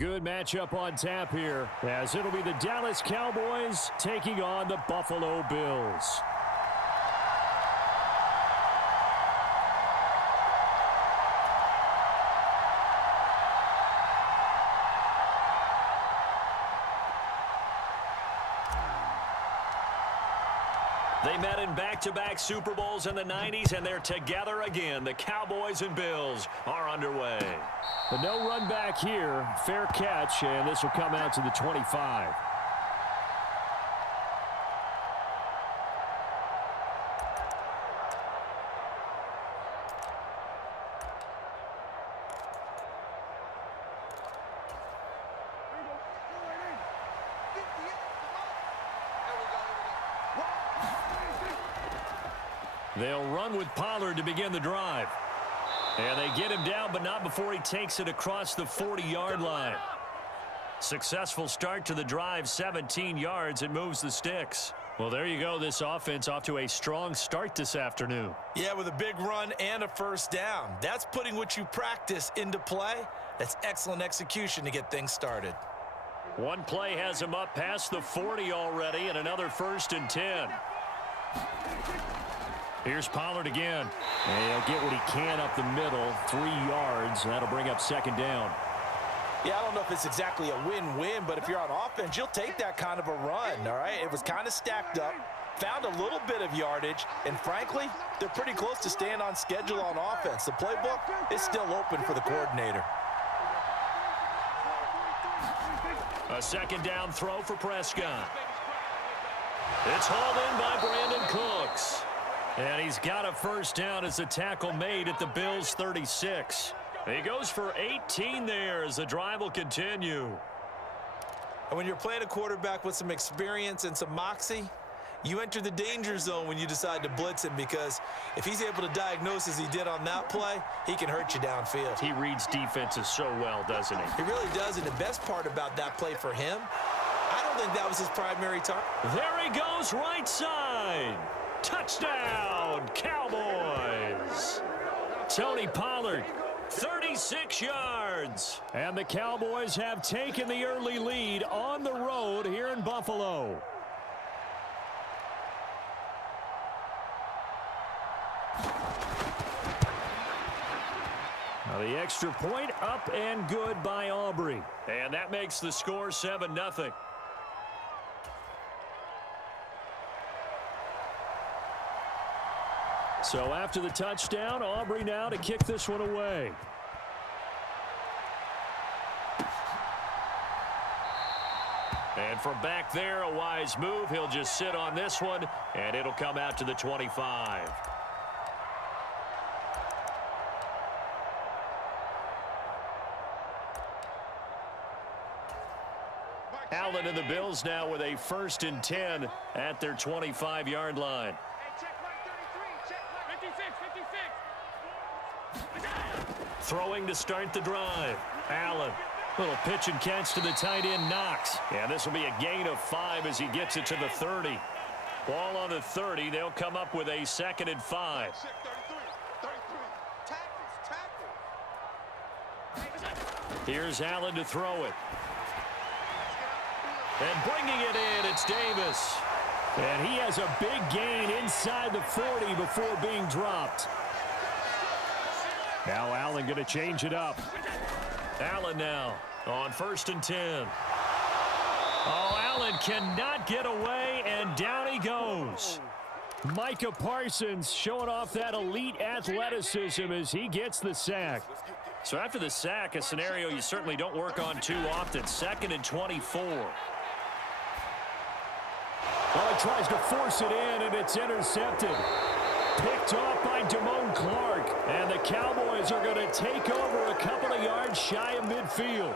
good matchup on tap here, as it'll be the Dallas Cowboys taking on the Buffalo Bills. They met in back-to-back Super Bowls in the 90s, and they're together again. The Cowboys and Bills are underway. But no run back here. Fair catch, and this will come out to the 25. They'll run with Pollard to begin the drive. And they get him down, but not before he takes it across the 40-yard line. Successful start to the drive, 17 yards. It moves the sticks. Well, there you go. This offense off to a strong start this afternoon. Yeah, with a big run and a first down. That's putting what you practice into play. That's excellent execution to get things started. One play has him up past the 40 already, and another 1st and 10. Here's Pollard again. And he'll get what he can up the middle, 3 yards. That'll bring up 2nd down. Yeah, I don't know if it's exactly a win-win, but if you're on offense, you'll take that kind of a run, all right? It was kind of stacked up, found a little bit of yardage, and frankly, they're pretty close to staying on schedule on offense. The playbook is still open for the coordinator. A 2nd down throw for Prescott. It's hauled in by Brandon Cooks. And he's got a 1st down as the tackle made at the Bills' 36. He goes for 18 there as the drive will continue. And when you're playing a quarterback with some experience and some moxie, you enter the danger zone when you decide to blitz him, because if he's able to diagnose as he did on that play, he can hurt you downfield. He reads defenses so well, doesn't he? He really does, and the best part about that play for him, I don't think that was his primary target. There he goes, right side. Touchdown, Cowboys. Tony Pollard, 36 yards. And the Cowboys have taken the early lead on the road here in Buffalo. Now the extra point up and good by Aubrey. And that makes the score 7-0. So after the touchdown, Aubrey now to kick this one away. And from back there, a wise move. He'll just sit on this one, and it'll come out to the 25. Allen and the Bills now with a 1st and 10 at their 25-yard line. Throwing to start the drive. Allen. Little pitch and catch to the tight end, Knox. And this will be a gain of 5 as he gets it to the 30. Ball on the 30. They'll come up with a 2nd and 5. Here's Allen to throw it. And bringing it in, it's Davis. And he has a big gain inside the 40 before being dropped. Now Allen going to change it up. Allen now on 1st and 10. Oh, Allen cannot get away, and down he goes. Micah Parsons showing off that elite athleticism as he gets the sack. So after the sack, a scenario you certainly don't work on too often. 2nd and 24. Well, he tries to force it in, and it's intercepted. Picked off by Damone Clark, and the Cowboys are going to take over a couple of yards shy of midfield.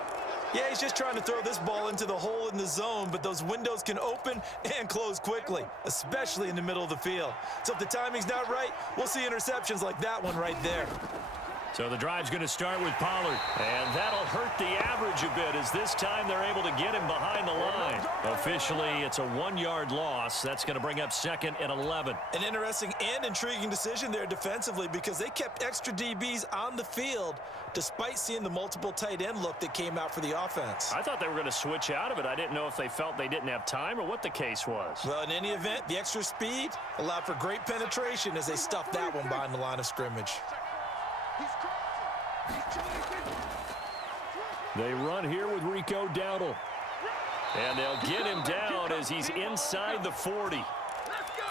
Yeah, he's just trying to throw this ball into the hole in the zone, but those windows can open and close quickly, especially in the middle of the field. So if the timing's not right, we'll see interceptions like that one right there. So the drive's going to start with Pollard. And that'll hurt the average a bit as this time they're able to get him behind the line. Officially, it's a 1-yard loss. That's going to bring up 2nd and 11. An interesting and intriguing decision there defensively because they kept extra DBs on the field despite seeing the multiple tight end look that came out for the offense. I thought they were going to switch out of it. I didn't know if they felt they didn't have time or what the case was. Well, in any event, the extra speed allowed for great penetration as they stuffed that one behind the line of scrimmage. They run here with Rico Dowdle. And they'll get him down as he's inside the 40.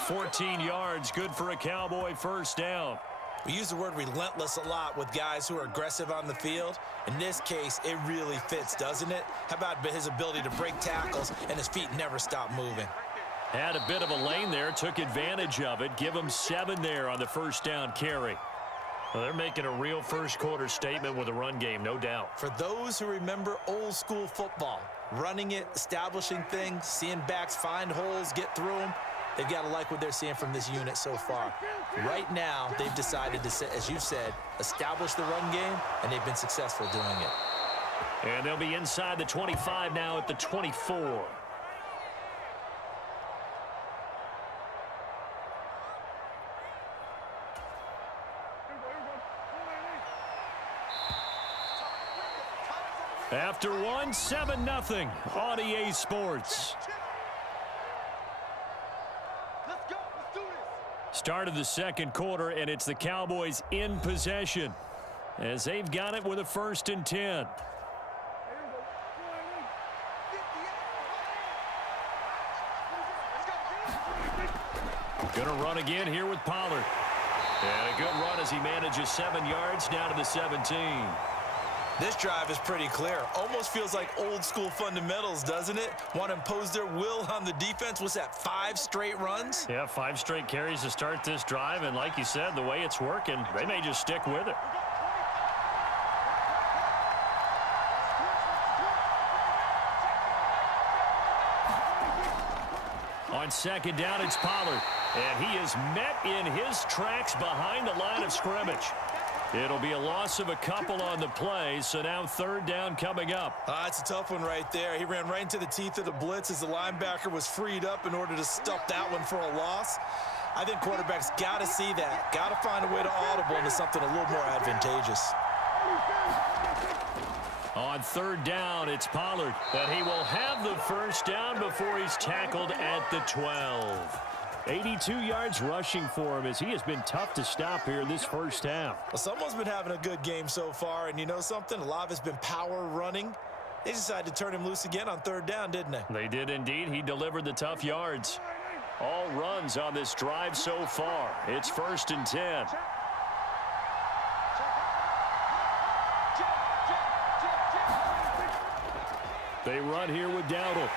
14 yards, good for a Cowboy first down. We use the word relentless a lot with guys who are aggressive on the field. In this case, it really fits, doesn't it? How about his ability to break tackles and his feet never stop moving? Had a bit of a lane there, took advantage of it. Give him 7 there on the first down carry. Well, they're making a real first-quarter statement with a run game, no doubt. For those who remember old-school football, running it, establishing things, seeing backs find holes, get through them, they've got to like what they're seeing from this unit so far. Right now, they've decided to, as you said, establish the run game, and they've been successful doing it. And they'll be inside the 25 now at the 24. After 7-0 on EA Sports. Start of the second quarter, and it's the Cowboys in possession as they've got it with a 1st and 10. Going to run again here with Pollard. And a good run as he manages 7 yards down to the 17. This drive is pretty clear. Almost feels like old-school fundamentals, doesn't it? Want to impose their will on the defense. Was that 5 straight runs? Yeah, 5 straight carries to start this drive. And like you said, the way it's working, they may just stick with it. On 2nd down, it's Pollard. And he is met in his tracks behind the line of scrimmage. It'll be a loss of a couple on the play, so now 3rd down coming up. It's a tough one right there. He ran right into the teeth of the blitz as the linebacker was freed up in order to stuff that one for a loss. I think quarterbacks got to see that, got to find a way to audible into something a little more advantageous. On 3rd down, it's Pollard, and he will have the first down before he's tackled at the 12. 82 yards rushing for him as he has been tough to stop here this first half. Well, someone's been having a good game so far, and you know something? A lot of it's been power running. They decided to turn him loose again on 3rd down, didn't they? They did indeed. He delivered the tough yards. All runs on this drive so far. It's 1st and 10. They run here with Dowdle.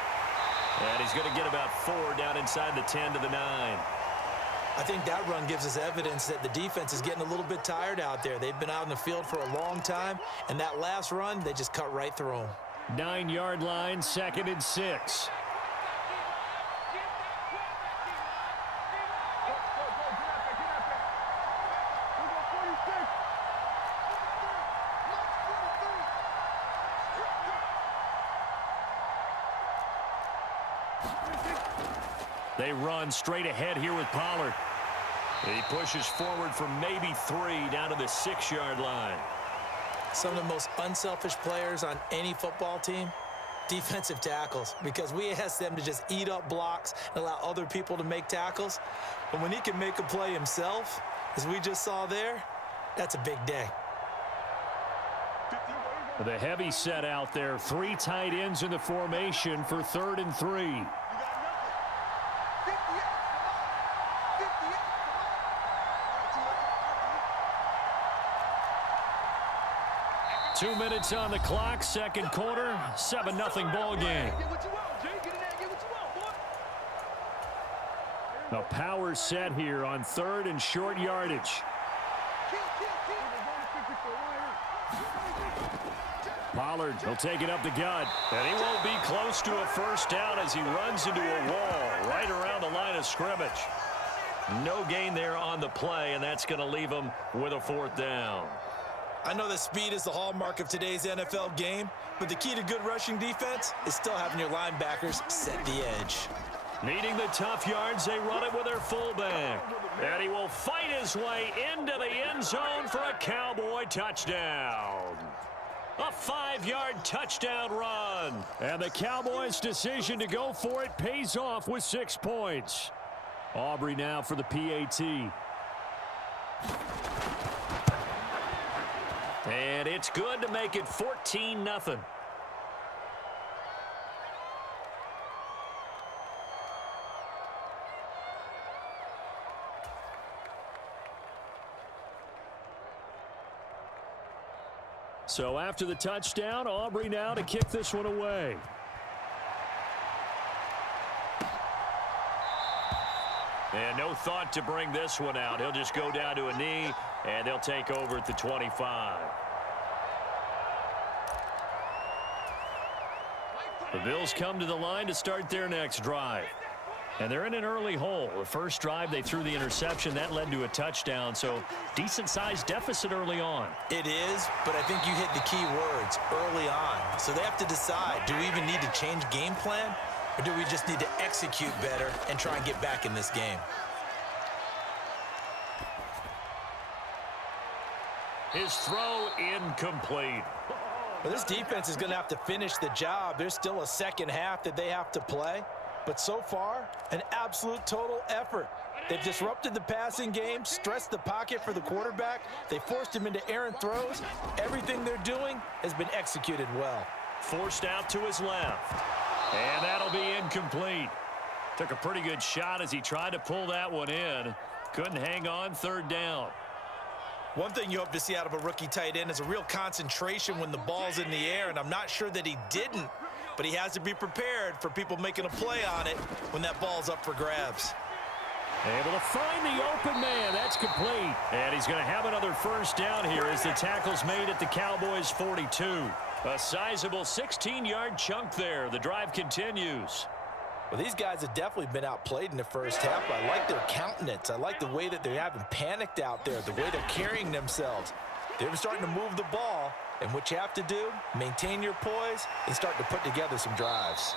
And he's going to get about 4 down inside the 10 to the 9. I think that run gives us evidence that the defense is getting a little bit tired out there. They've been out in the field for a long time, and that last run, they just cut right through them. 9-yard line, 2nd and 6. They run straight ahead here with Pollard. He pushes forward for maybe 3 down to the 6-yard line. Some of the most unselfish players on any football team, defensive tackles, because we ask them to just eat up blocks and allow other people to make tackles. But when he can make a play himself, as we just saw there, that's a big day. The heavy set out there. 3 tight ends in the formation for 3rd and 3. 2 minutes on the clock, second quarter, 7-0 ball game. A power set here on 3rd and short yardage. Pollard, he'll take it up the gut. And he won't be close to a first down as he runs into a wall right around the line of scrimmage. No gain there on the play, and that's going to leave him with a 4th down. I know that speed is the hallmark of today's NFL game, but the key to good rushing defense is still having your linebackers set the edge. Needing the tough yards, they run it with their fullback. And he will fight his way into the end zone for a Cowboy touchdown. A 5-yard touchdown run. And the Cowboys' decision to go for it pays off with 6 points. Aubrey now for the PAT. And it's good to make it 14-0. So after the touchdown, Aubrey now to kick this one away. And no thought to bring this one out. He'll just go down to a knee, and they'll take over at the 25. The Bills come to the line to start their next drive. And they're in an early hole. The first drive, they threw the interception. That led to a touchdown, so decent-sized deficit early on. It is, but I think you hit the key words, early on. So they have to decide, do we even need to change game plan, or do we just need to execute better and try and get back in this game? His throw incomplete. Well, this defense is going to have to finish the job. There's still a second half that they have to play. But so far, an absolute total effort. They've disrupted the passing game, stressed the pocket for the quarterback. They forced him into errant throws. Everything they're doing has been executed well. Forced out to his left. And that'll be incomplete. Took a pretty good shot as he tried to pull that one in. Couldn't hang on, third down. One thing you hope to see out of a rookie tight end is a real concentration when the ball's in the air, and I'm not sure that he didn't. But he has to be prepared for people making a play on it when that ball's up for grabs. Able to find the open man. That's complete. And he's going to have another first down here as the tackle's made at the Cowboys' 42. A sizable 16-yard chunk there. The drive continues. Well, these guys have definitely been outplayed in the first half. I like their countenance. I like the way that they haven't panicked out there, the way they're carrying themselves. They're starting to move the ball, and what you have to do, maintain your poise and start to put together some drives.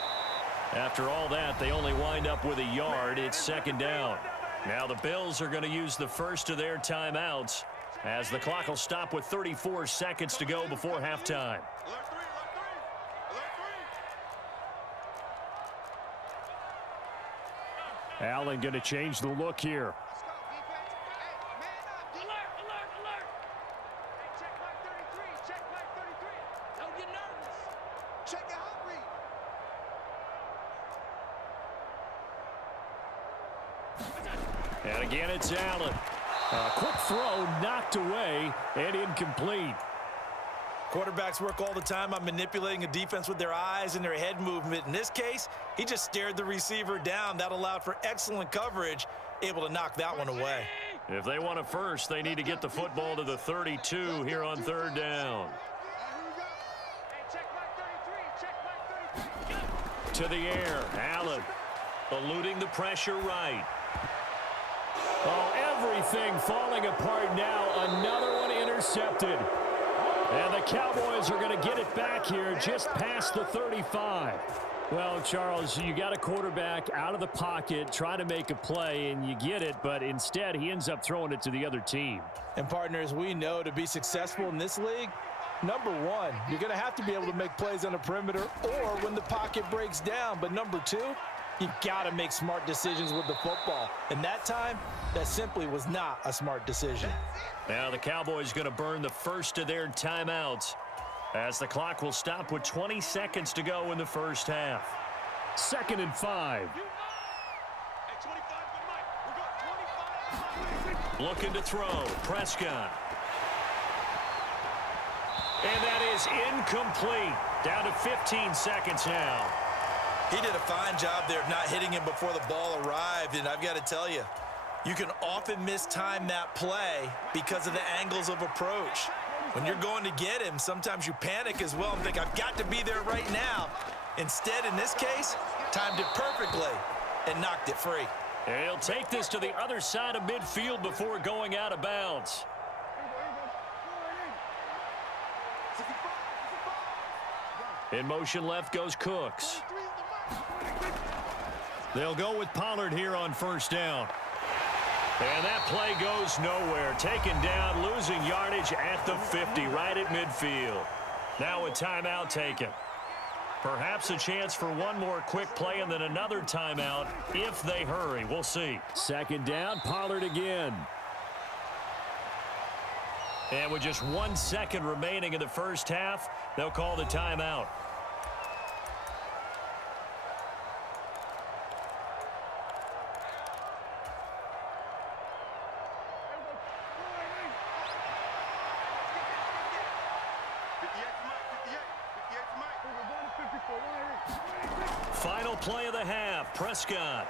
After all that, they only wind up with a yard. It's second down. Now the Bills are going to use the first of their timeouts as the clock will stop with 34 seconds to go before halftime. Allen going to change the look here. And again, it's Allen. A quick throw knocked away and incomplete. Quarterbacks work all the time on manipulating a defense with their eyes and their head movement. In this case, he just stared the receiver down. That allowed for excellent coverage, able to knock that one away. If they want a first, they need to get the football to the 32 here on third down. To the air, Allen eluding the pressure right. Oh, everything falling apart now. Another one intercepted. And the Cowboys are going to get it back here just past the 35. Well, Charles, you got a quarterback out of the pocket trying to make a play, and you get it, but instead he ends up throwing it to the other team. And partners, we know to be successful in this league, number one, you're going to have to be able to make plays on the perimeter or when the pocket breaks down. But number two, you've got to make smart decisions with the football. And that time, that simply was not a smart decision. Now the Cowboys going to burn the first of their timeouts as the clock will stop with 20 seconds to go in the first half. 2nd and 5. Looking to throw. Prescott. And that is incomplete. Down to 15 seconds now. He did a fine job there of not hitting him before the ball arrived, and I've got to tell you, you can often mistime that play because of the angles of approach. When you're going to get him, sometimes you panic as well and think, I've got to be there right now. Instead, in this case, timed it perfectly and knocked it free. And he'll take this to the other side of midfield before going out of bounds. In motion left goes Cooks. They'll go with Pollard here on first down. And that play goes nowhere. Taken down, losing yardage at the 50, right at midfield. Now a timeout taken. Perhaps a chance for one more quick play and then another timeout if they hurry. We'll see. Second down, Pollard again. And with just 1 second remaining in the first half, they'll call the timeout. Final play of the half, Prescott.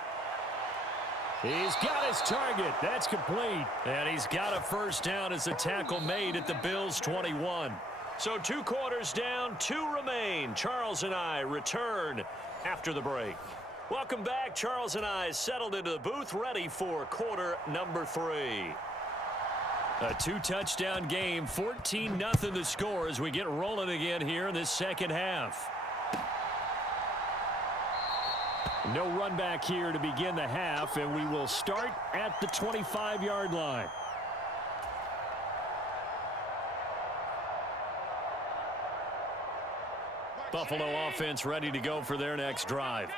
He's got his target. That's complete. And he's got a first down as the tackle made at the Bills' 21. So 2 quarters down, 2 remain. Charles and I return after the break. Welcome back. Charles and I settled into the booth, ready for quarter number 3. A 2-touchdown game, 14-0 the score as we get rolling again here in this second half. No run back here to begin the half, and we will start at the 25-yard line. Buffalo offense ready to go for their next drive.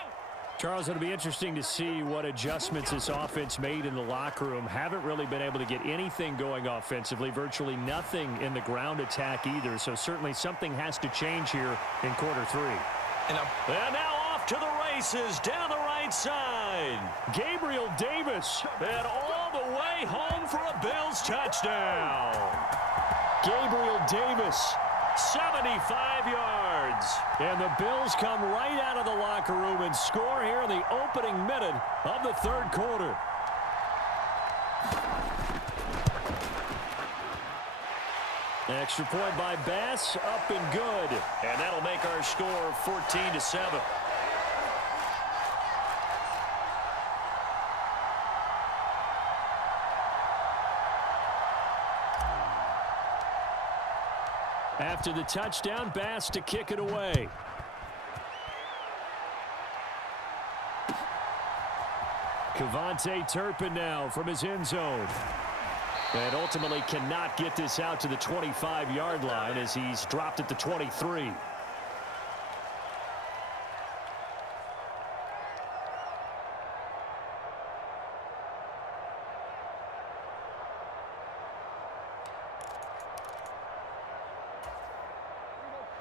Charles, it'll be interesting to see what adjustments this offense made in the locker room. Haven't really been able to get anything going offensively, virtually nothing in the ground attack either, so certainly something has to change here in quarter 3. And now off to the races down the right side. Gabriel Davis, and all the way home for a Bills touchdown. Gabriel Davis, 75 yards. And the Bills come right out of the locker room and score here in the opening minute of the third quarter. Extra point by Bass, up and good. And that'll make our score 14-7. After the touchdown, Bass to kick it away. Kevontae Turpin now from his end zone. And ultimately cannot get this out to the 25-yard line as he's dropped at the 23.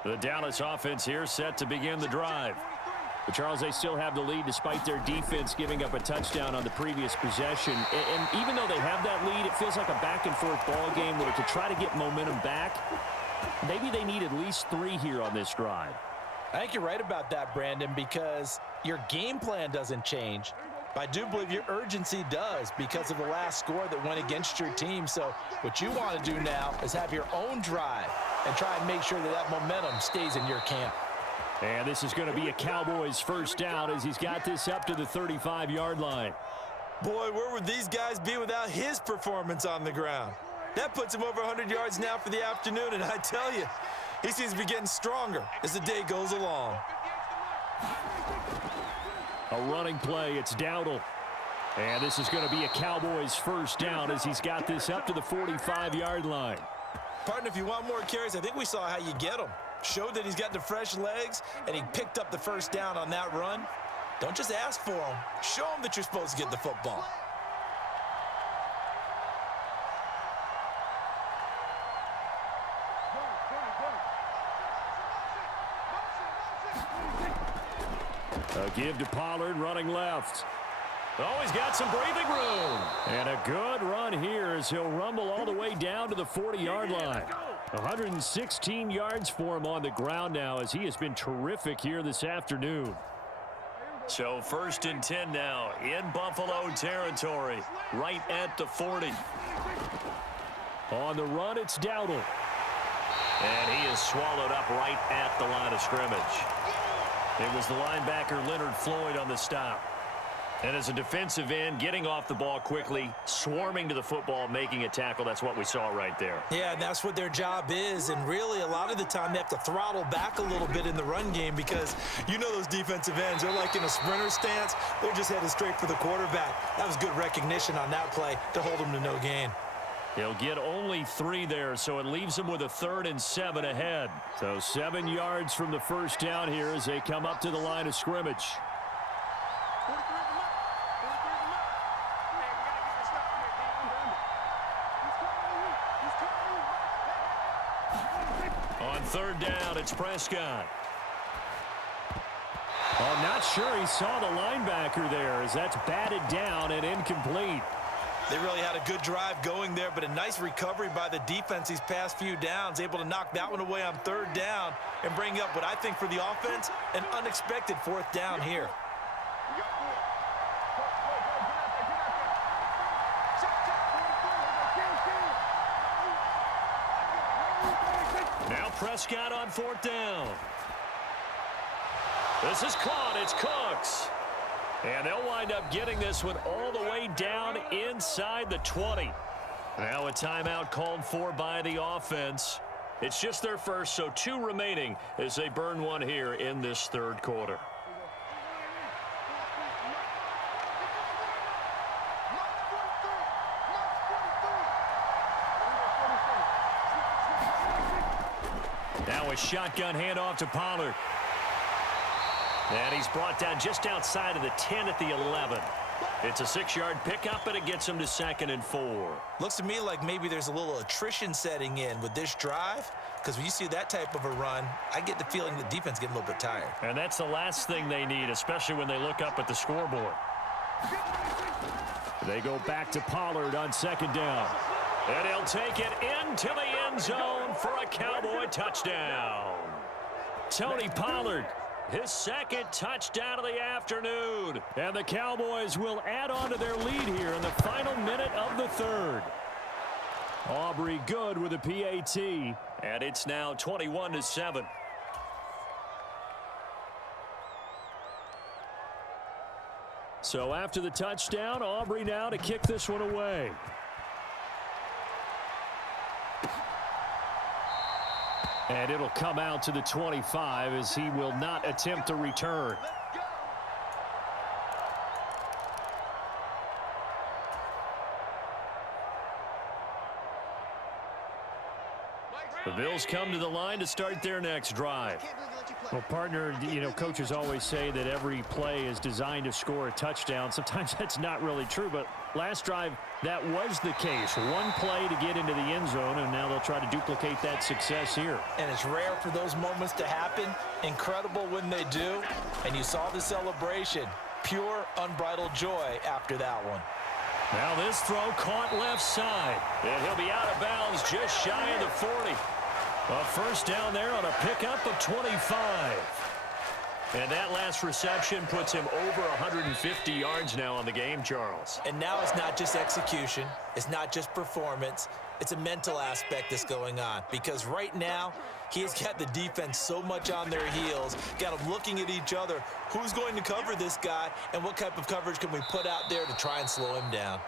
The Dallas offense here set to begin the drive. But Charles, they still have the lead despite their defense giving up a touchdown on the previous possession. And even though they have that lead, it feels like a back-and-forth ball game where to try to get momentum back, maybe they need at least 3 here on this drive. I think you're right about that, Brandon, because your game plan doesn't change. But I do believe your urgency does because of the last score that went against your team. So what you want to do now is have your own drive and try and make sure that that momentum stays in your camp. And this is going to be a Cowboys first down as he's got this up to the 35-yard line. Boy, where would these guys be without his performance on the ground? That puts him over 100 yards now for the afternoon, and I tell you, he seems to be getting stronger as the day goes along. A running play, it's Dowdle. And this is going to be a Cowboys first down as he's got this up to the 45-yard line. Partner, if you want more carries, I think we saw how you get them. Showed that he's got the fresh legs, and he picked up the first down on that run. Don't just ask for him. Show him that you're supposed to get the football. A give to Pollard running left. Oh, he's got some breathing room. And a good run here as he'll rumble all the way down to the 40-yard line. 116 yards for him on the ground now as he has been terrific here this afternoon. So 1st and 10 now in Buffalo territory, right at the 40. On the run, it's Dowdle. And he is swallowed up right at the line of scrimmage. It was the linebacker Leonard Floyd on the stop. And as a defensive end, getting off the ball quickly, swarming to the football, making a tackle, that's what we saw right there. Yeah, and that's what their job is. And really, a lot of the time, they have to throttle back a little bit in the run game because you know those defensive ends, they're like in a sprinter stance. They're just headed straight for the quarterback. That was good recognition on that play to hold them to no gain. He'll get only 3 there, so it leaves him with a 3rd and 7 ahead. So 7 yards from the first down here as they come up to the line of scrimmage. On 3rd down, it's Prescott. Oh, I'm not sure he saw the linebacker there as that's batted down and incomplete. They really had a good drive going there, but a nice recovery by the defense these past few downs, able to knock that one away on 3rd down and bring up what I think for the offense, an unexpected 4th down here. Now Prescott on 4th down. This is caught. It's Cooks. And they'll wind up getting this one all the way down inside the 20. Now a timeout called for by the offense. It's just their first, so 2 remaining as they burn one here in this 3rd quarter. Now a shotgun handoff to Pollard. And he's brought down just outside of the 10 at the 11. It's a 6-yard pickup, and it gets him to 2nd and 4. Looks to me like maybe there's a little attrition setting in with this drive, because when you see that type of a run, I get the feeling the defense getting a little bit tired. And that's the last thing they need, especially when they look up at the scoreboard. They go back to Pollard on 2nd down. And he'll take it into the end zone for a Cowboy touchdown. Tony Pollard, his 2nd touchdown of the afternoon. And the Cowboys will add on to their lead here in the final minute of the 3rd. Aubrey good with a PAT. And it's now 21-7. So after the touchdown, Aubrey now to kick this one away. And it'll come out to the 25 as he will not attempt a return. The Bills come to the line to start their next drive. Well, partner, you know, coaches always say that every play is designed to score a touchdown. Sometimes that's not really true, but last drive, that was the case. One play to get into the end zone, and now they'll try to duplicate that success here. And it's rare for those moments to happen. Incredible when they do. And you saw the celebration. Pure, unbridled joy after that one. Now this throw caught left side. And he'll be out of bounds just shy of the 40. A 1st down there on a pickup of 25. And that last reception puts him over 150 yards now on the game, Charles. And now it's not just execution. It's not just performance. It's a mental aspect that's going on. Because right now, he's got the defense so much on their heels, got them looking at each other. Who's going to cover this guy, and what type of coverage can we put out there to try and slow him down?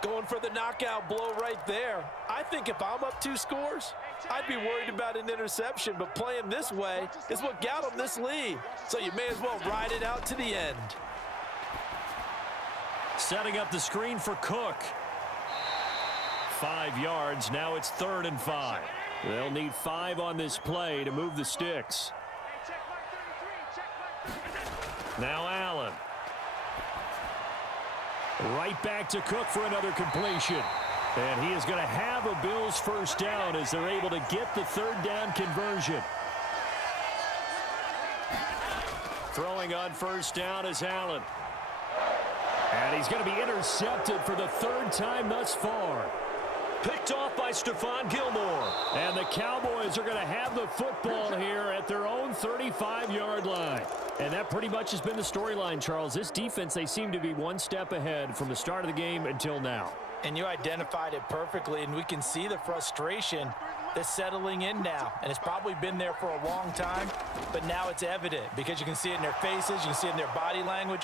Going for the knockout blow right there. I think if I'm up 2 scores, I'd be worried about an interception, but playing this way is what got him this lead. So you may as well ride it out to the end. Setting up the screen for Cook. 5 yards. Now it's 3rd and 5. They'll need 5 on this play to move the sticks. Now Allen. Right back to Cook for another completion. And he is going to have a Bills 1st down as they're able to get the 3rd down conversion. Throwing on 1st down is Allen. And he's going to be intercepted for the 3rd time thus far. Picked off by Stephon Gilmore. And the Cowboys are going to have the football here at their own 35-yard line. And that pretty much has been the storyline, Charles. This defense, they seem to be one step ahead from the start of the game until now. And you identified it perfectly, and we can see the frustration that's settling in now. And it's probably been there for a long time, but now it's evident because you can see it in their faces, you can see it in their body language.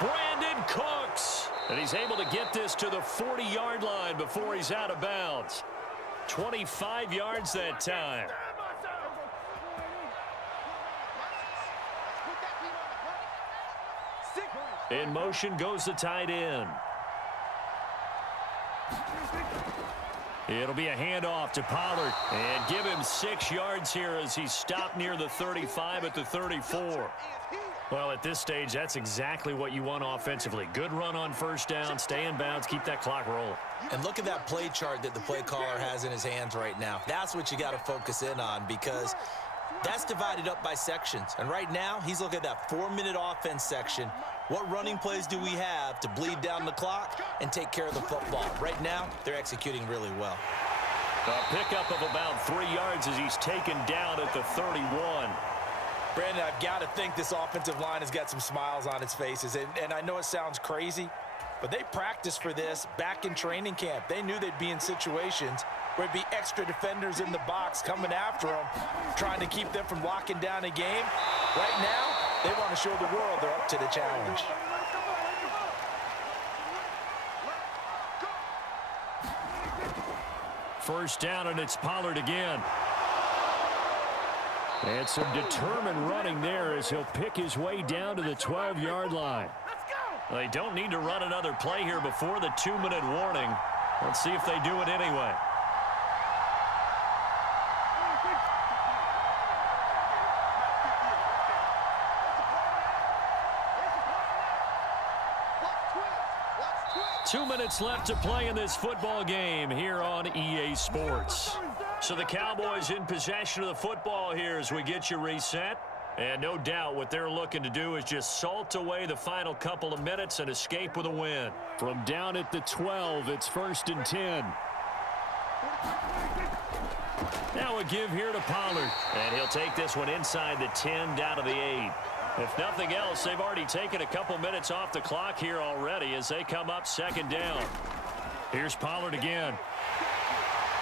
Brandon Cooks. And he's able to get this to the 40-yard line before he's out of bounds. 25 yards that time. In motion goes the tight end. It'll be a handoff to Pollard. And give him 6 yards here as he's stopped near the 35 at the 34. Well, at this stage, that's exactly what you want offensively. Good run on first down, stay in bounds, keep that clock rolling. And look at that play chart that the play caller has in his hands right now. That's what you got to focus in on, because that's divided up by sections. And right now, he's looking at that 4-minute offense section. What running plays do we have to bleed down the clock and take care of the football? Right now, they're executing really well. A pickup of about 3 yards as he's taken down at the 31. Brandon, I've got to think this offensive line has got some smiles on its faces. And I know it sounds crazy, but they practiced for this back in training camp. They knew they'd be in situations where there'd be extra defenders in the box coming after them, trying to keep them from locking down a game. Right now, they want to show the world they're up to the challenge. First down, and it's Pollard again. And some determined running there as he'll pick his way down to the 12-yard line. They don't need to run another play here before the 2-minute warning. Let's see if they do it anyway. Two minutes left to play in this football game here on EA Sports. So the Cowboys in possession of the football here as we get you reset. And no doubt what they're looking to do is just salt away the final couple of minutes and escape with a win. From down at the 12, it's 1st and 10. Now a give here to Pollard. And he'll take this one inside the 10 down to the 8. If nothing else, they've already taken a couple minutes off the clock here already as they come up 2nd down. Here's Pollard again.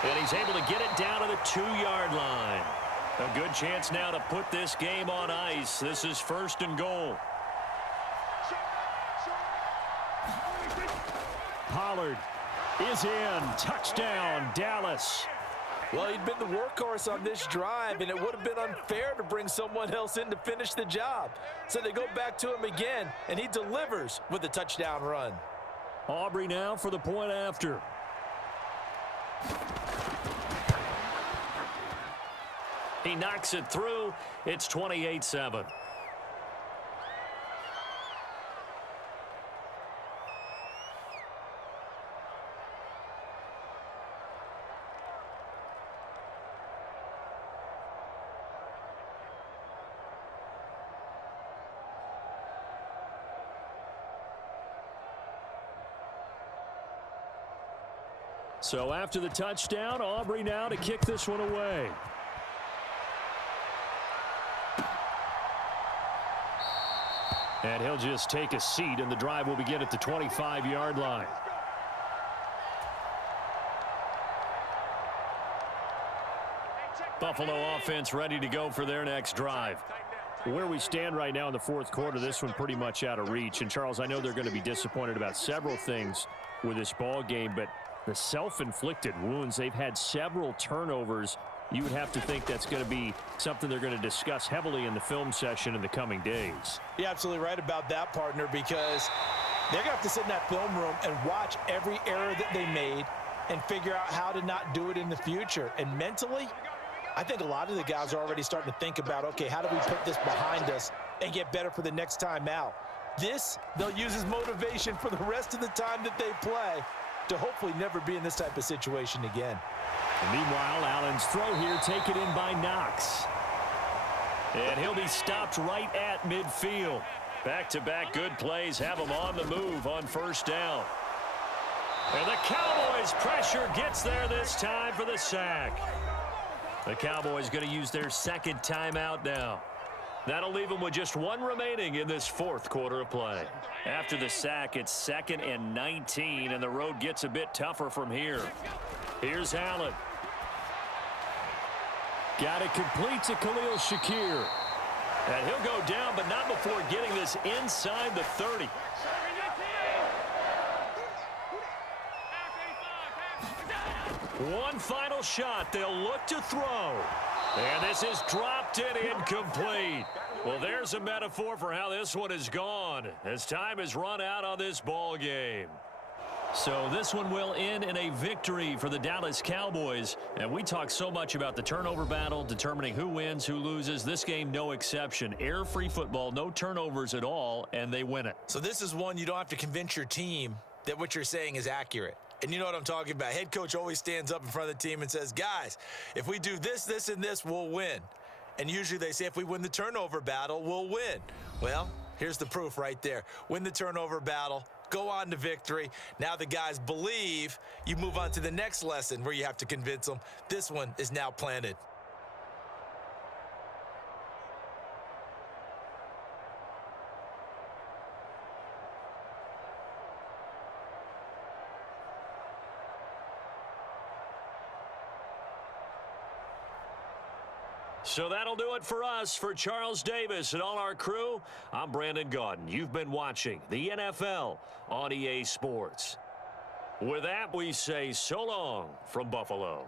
And he's able to get it down to the 2-yard line. A good chance now to put this game on ice. This is 1st and goal. Pollard is in. Touchdown, Dallas. Well, he'd been the workhorse on this drive, and it would have been unfair to bring someone else in to finish the job. So they go back to him again, and he delivers with a touchdown run. Aubrey now for the point after. He knocks it through. It's 28-7. So after the touchdown, Aubrey now to kick this one away. And he'll just take a seat, and the drive will begin at the 25-yard line. Buffalo offense ready to go for their next drive. Where we stand right now in the 4th quarter, this one pretty much out of reach. And, Charles, I know they're going to be disappointed about several things with this ball game, but the self-inflicted wounds, they've had several turnovers. You would have to think that's going to be something they're going to discuss heavily in the film session in the coming days. You're absolutely right about that, partner, because they're going to have to sit in that film room and watch every error that they made and figure out how to not do it in the future. And mentally, I think a lot of the guys are already starting to think about, okay, how do we put this behind us and get better for the next time out? This, they'll use as motivation for the rest of the time that they play to hopefully never be in this type of situation again. And meanwhile, Allen's throw here taken in by Knox. And he'll be stopped right at midfield. Back-to-back good plays have him on the move on 1st down. And the Cowboys' pressure gets there this time for the sack. The Cowboys going to use their 2nd timeout now. That'll leave them with just 1 remaining in this 4th quarter of play. After the sack, it's 2nd and 19, and the road gets a bit tougher from here. Here's Allen. Got it complete to Khalil Shakir. And he'll go down, but not before getting this inside the 30. One final shot. They'll look to throw. And this is dropped and incomplete. Well, there's a metaphor for how this one is gone as time has run out on this ball game. So this one will end in a victory for the Dallas Cowboys. And we talk so much about the turnover battle, determining who wins, who loses. This game, no exception. Error-free football, no turnovers at all, and they win it. So this is one you don't have to convince your team that what you're saying is accurate. And you know what I'm talking about. Head coach always stands up in front of the team and says, guys, if we do this, this, and this, we'll win. And usually they say if we win the turnover battle, we'll win. Well, here's the proof right there. Win the turnover battle, go on to victory. Now the guys believe. You move on to the next lesson where you have to convince them. This one is now planted. So that'll do it for us. For Charles Davis and all our crew, I'm Brandon Gaudin. You've been watching the NFL on EA Sports. With that, we say so long from Buffalo.